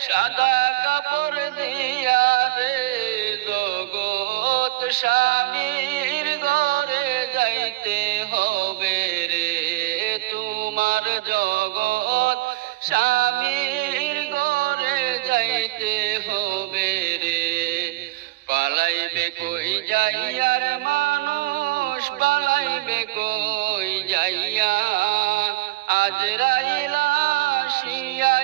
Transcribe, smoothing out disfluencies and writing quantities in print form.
সাদা কাপড় দিয়া রে জগৎ স্বামীর ঘরে যাইতে হবে রে তোমার জগৎ স্বামীর ঘরে যাইতে হবে রে পালাইবে কই যাইয়ার মানুষ পালাইবে কই যাইয়া আজরাইল আসিয়া